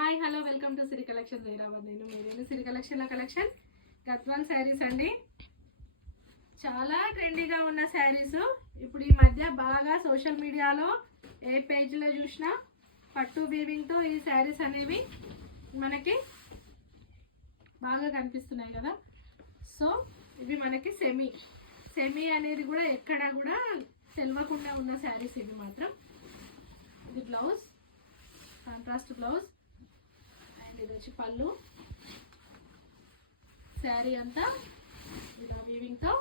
Hi hello welcome to Siri collection Hyderabad. నేను సిరి collection Gadwal saris అండి. చాలా ట్రెండీగా ఉన్న శారీస్ ఇప్పుడు ఈ మధ్య బాగా సోషల్ మీడియాలో ఏ పేజ్లో చూసినా పట్టు వీవింగ్తో ఈ శారీస్ అనేవి మనకి బాగా కనిపిస్తున్నాయి కదా. సో ఇవి మనకి సెమీ అనేది కూడా ఎక్కడ కూడా తెలవకుండా ఉన్న శారీస్ ఇవి మాత్రం. ఇది బ్లౌజ్, కాంట్రాస్ట్ బ్లౌజ్, అండ్ ఇది వచ్చి పళ్ళు. శారీ అంతా ఇలా వీవింగ్తో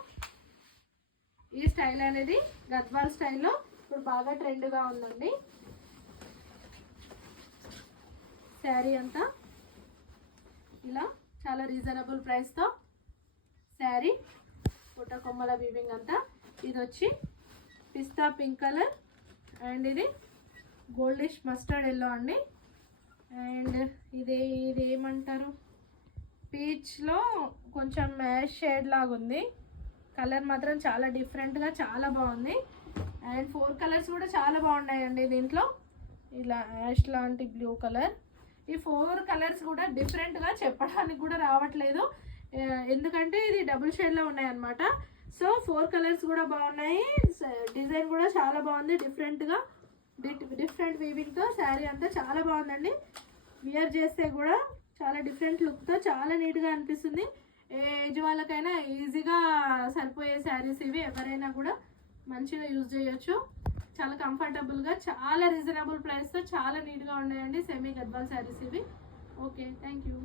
ఈ స్టైల్ అనేది గద్వాల్ స్టైల్లో ఇప్పుడు బాగా ట్రెండ్గా ఉందండి. శారీ అంతా ఇలా చాలా రీజనబుల్ ప్రైస్తో శారీ పుట్ట కొమ్మల వీవింగ్ అంతా. ఇది వచ్చి పిస్తా పింక్ కలర్ అండ్ ఇది గోల్డిష్ మస్టర్డ్ ఎల్లో అండి. అండ్ ఇది ఏమంటారు, పీచ్లో కొంచెం మ్యాష్ షేడ్ లాగా ఉంది. కలర్ మాత్రం చాలా డిఫరెంట్గా చాలా బాగుంది. అండ్ 4 కలర్స్ కూడా చాలా బాగున్నాయండి దీంట్లో. ఇలా యాష్ లాంటి బ్లూ కలర్. ఈ 4 కలర్స్ కూడా డిఫరెంట్గా చెప్పడానికి కూడా రావట్లేదు, ఎందుకంటే ఇది డబుల్ షేడ్లో ఉన్నాయి అన్నమాట. సో 4 కలర్స్ కూడా బాగున్నాయి. డిజైన్ కూడా చాలా బాగుంది, డిఫరెంట్ వీవింగ్తో. శారీ అంతా చాలా బాగుందండి. వియర్ చేస్తే కూడా చాలా డిఫరెంట్ లుక్తో చాలా నీట్గా అనిపిస్తుంది. ఏ ఏజ్ వాళ్ళకైనా ఈజీగా సరిపోయే శారీస్ ఇవి. ఎవరైనా కూడా మంచిగా యూజ్ చేయొచ్చు. చాలా కంఫర్టబుల్గా, చాలా రీజనబుల్ ప్రైస్తో చాలా నీట్గా ఉన్నాయండి సెమీ గద్వాల్ శారీస్ ఇవి. Okay, thank you.